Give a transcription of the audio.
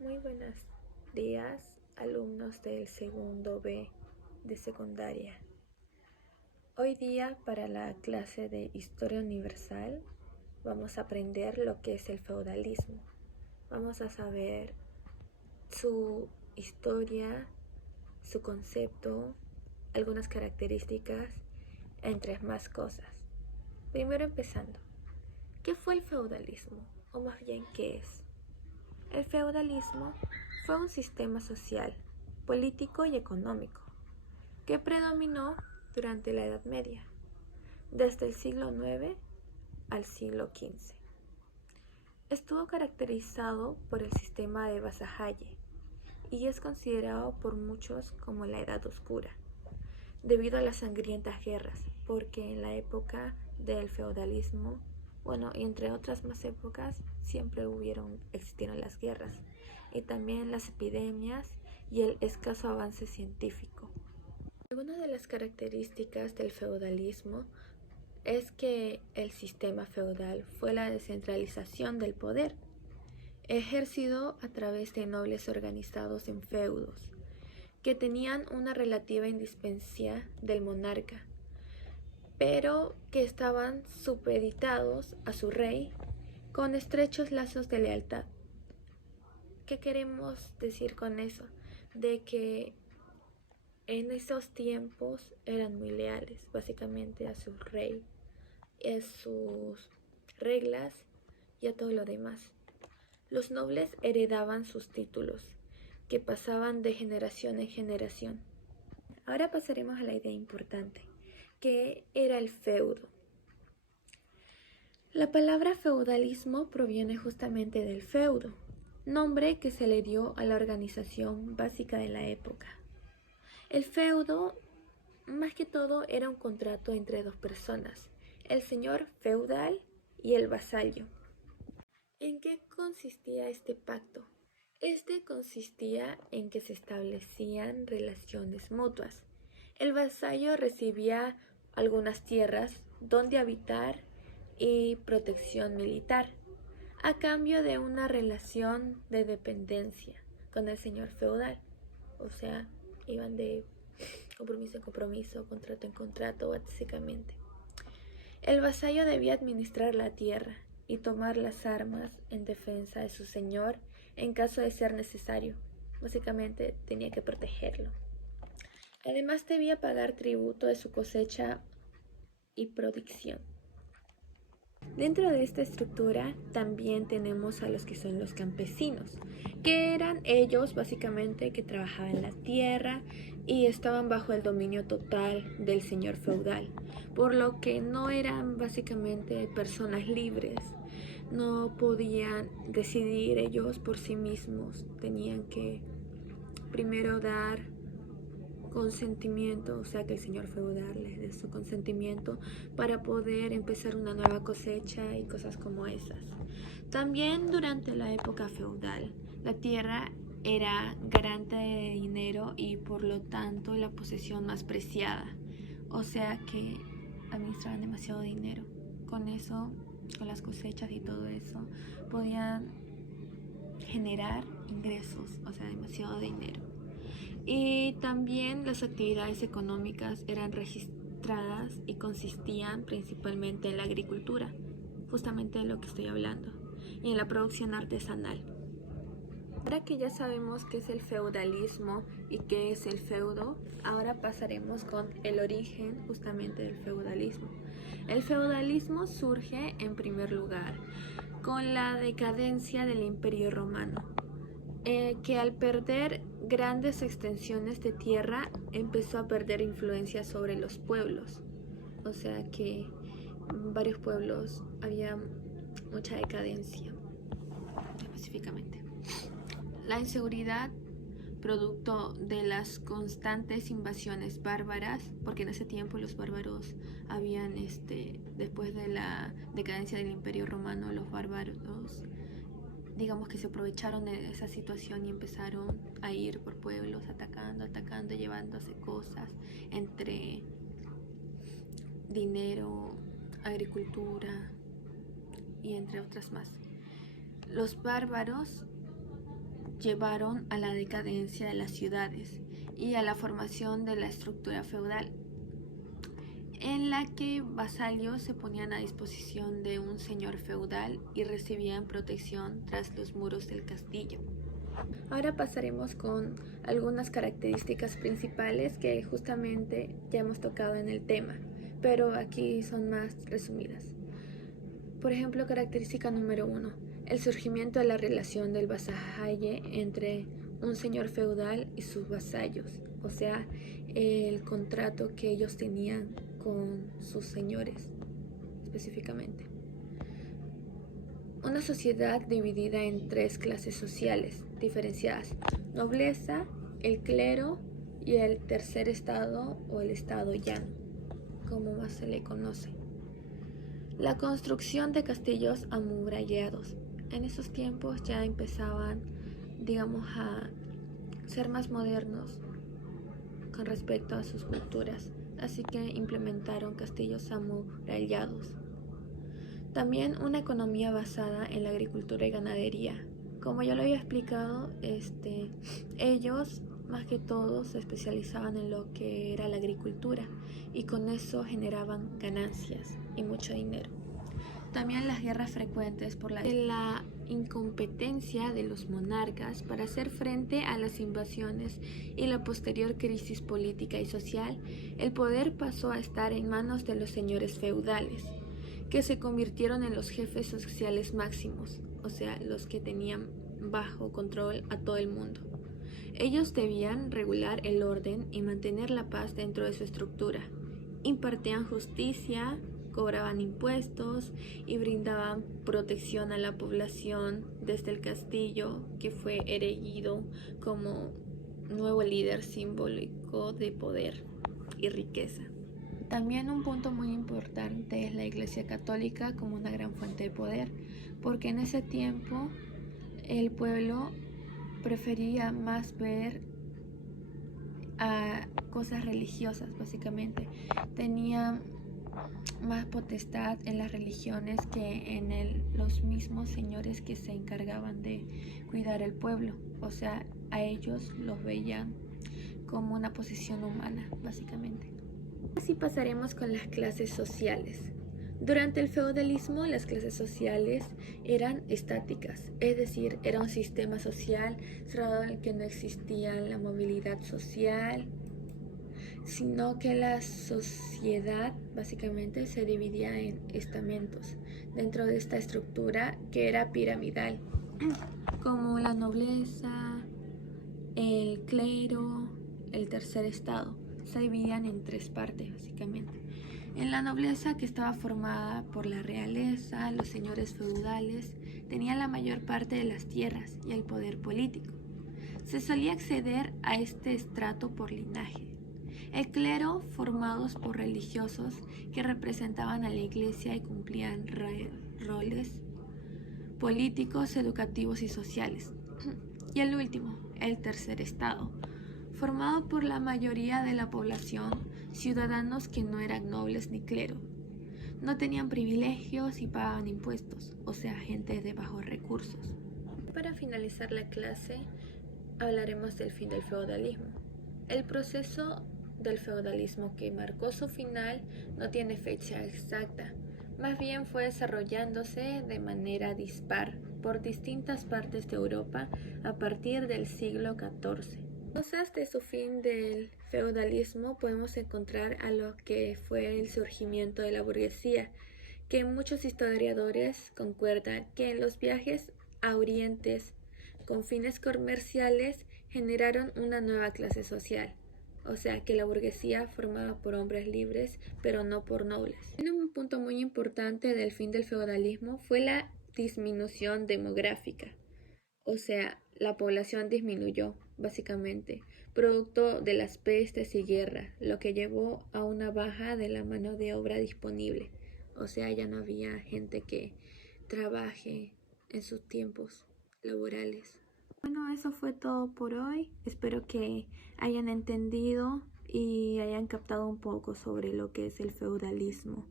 Muy buenos días, alumnos del segundo B de secundaria. Hoy día para la clase de Historia Universal vamos a aprender lo que es el feudalismo. Vamos a saber su historia, su concepto, algunas características, entre más cosas. Primero empezando, ¿qué fue el feudalismo? O más bien, ¿qué es? El feudalismo fue un sistema social, político y económico que predominó durante la Edad Media, desde el siglo IX al siglo XV. Estuvo caracterizado por el sistema de vasallaje y es considerado por muchos como la Edad Oscura, debido a las sangrientas guerras, porque en la época del feudalismo, y entre otras más épocas, siempre existieron las guerras y también las epidemias y el escaso avance científico. Algunas de las características del feudalismo es que el sistema feudal fue la descentralización del poder, ejercido a través de nobles organizados en feudos, que tenían una relativa independencia del monarca, pero que estaban supeditados a su rey con estrechos lazos de lealtad. ¿Qué queremos decir con eso? De que en esos tiempos eran muy leales, básicamente, a su rey, a sus reglas y a todo lo demás. Los nobles heredaban sus títulos, que pasaban de generación en generación. Ahora pasaremos a la idea importante, que era el feudo. La palabra feudalismo proviene justamente del feudo, nombre que se le dio a la organización básica de la época. El feudo, más que todo, era un contrato entre dos personas, el señor feudal y el vasallo. ¿En qué consistía este pacto? Este consistía en que se establecían relaciones mutuas. El vasallo recibía algunas tierras donde habitar y protección militar, a cambio de una relación de dependencia con el señor feudal. O sea, iban de compromiso en compromiso, contrato en contrato, básicamente. El vasallo debía administrar la tierra y tomar las armas en defensa de su señor en caso de ser necesario. Básicamente tenía que protegerlo. Además debía pagar tributo de su cosecha y producción. Dentro de esta estructura también tenemos a los que son los campesinos, que eran ellos básicamente que trabajaban la tierra y estaban bajo el dominio total del señor feudal, por lo que no eran básicamente personas libres, no podían decidir ellos por sí mismos, tenían que primero dar consentimiento, o sea que el señor feudal les dé su consentimiento para poder empezar una nueva cosecha y cosas como esas. También durante la época feudal, la tierra era garante de dinero y por lo tanto la posesión más preciada, o sea que administraban demasiado dinero. Con eso, con las cosechas y todo eso, podían generar ingresos, o sea, demasiado dinero. Y también las actividades económicas eran registradas y consistían principalmente en la agricultura, justamente de lo que estoy hablando, y en la producción artesanal. Ahora que ya sabemos qué es el feudalismo y qué es el feudo, ahora pasaremos con el origen justamente del feudalismo. El feudalismo surge en primer lugar con la decadencia del Imperio Romano, que al perder grandes extensiones de tierra empezó a perder influencia sobre los pueblos. O sea que en varios pueblos había mucha decadencia, específicamente. La inseguridad, producto de las constantes invasiones bárbaras, porque en ese tiempo los bárbaros habían, después de la decadencia del Imperio Romano, los bárbaros digamos que se aprovecharon de esa situación y empezaron a ir por pueblos atacando, llevándose cosas entre dinero, agricultura y entre otras más. Los bárbaros llevaron a la decadencia de las ciudades y a la formación de la estructura feudal, en la que vasallos se ponían a disposición de un señor feudal y recibían protección tras los muros del castillo. Ahora pasaremos con algunas características principales que justamente ya hemos tocado en el tema, pero aquí son más resumidas. Por ejemplo, característica número 1, el surgimiento de la relación del vasallaje entre un señor feudal y sus vasallos, o sea, el contrato que ellos tenían con sus señores específicamente. Una sociedad dividida en 3 clases sociales diferenciadas: nobleza, el clero y el tercer estado o el estado llano, como más se le conoce. La construcción de castillos amurallados. En esos tiempos ya empezaban, digamos, a ser más modernos con respecto a sus culturas, así que implementaron castillos amurallados. También una economía basada en la agricultura y ganadería. Como ya lo había explicado, ellos más que todo se especializaban en lo que era la agricultura y con eso generaban ganancias y mucho dinero. También las guerras frecuentes por la incompetencia de los monarcas para hacer frente a las invasiones y la posterior crisis política y social. El poder pasó a estar en manos de los señores feudales, que se convirtieron en los jefes sociales máximos, o sea, los que tenían bajo control a todo el mundo. Ellos debían regular el orden y mantener la paz dentro de su estructura. Impartían justicia, cobraban impuestos y brindaban protección a la población desde el castillo, que fue erigido como nuevo líder simbólico de poder y riqueza. También un punto muy importante es la Iglesia Católica como una gran fuente de poder, porque en ese tiempo el pueblo prefería más ver a cosas religiosas, básicamente. Tenía más potestad en las religiones que en los mismos señores que se encargaban de cuidar el pueblo. O sea, a ellos los veían como una posición humana, básicamente. Así pasaremos con las clases sociales. Durante el feudalismo, las clases sociales eran estáticas, es decir, era un sistema social cerrado en el que no existía la movilidad social, sino que la sociedad básicamente se dividía en estamentos dentro de esta estructura que era piramidal, como la nobleza, el clero, el tercer estado. Se dividían en 3 partes básicamente. En la nobleza, que estaba formada por la realeza, los señores feudales, tenían la mayor parte de las tierras y el poder político. Se solía acceder a este estrato por linaje. El clero, formados por religiosos que representaban a la iglesia y cumplían roles políticos, educativos y sociales. Y el último, el tercer estado, formado por la mayoría de la población, ciudadanos que no eran nobles ni clero, no tenían privilegios y pagaban impuestos, o sea, gente de bajos recursos. Para finalizar la clase, hablaremos del fin del feudalismo. El proceso del feudalismo que marcó su final no tiene fecha exacta, más bien fue desarrollándose de manera dispar por distintas partes de Europa a partir del siglo XIV. Cosas de su fin del feudalismo podemos encontrar a lo que fue el surgimiento de la burguesía, que muchos historiadores concuerdan que en los viajes a orientes con fines comerciales generaron una nueva clase social, o sea que la burguesía formada por hombres libres pero no por nobles. Un punto muy importante del fin del feudalismo fue la disminución demográfica, o sea, la población disminuyó básicamente, producto de las pestes y guerra, lo que llevó a una baja de la mano de obra disponible, o sea, ya no había gente que trabaje en sus tiempos laborales. Bueno, eso fue todo por hoy. Espero que hayan entendido y hayan captado un poco sobre lo que es el feudalismo.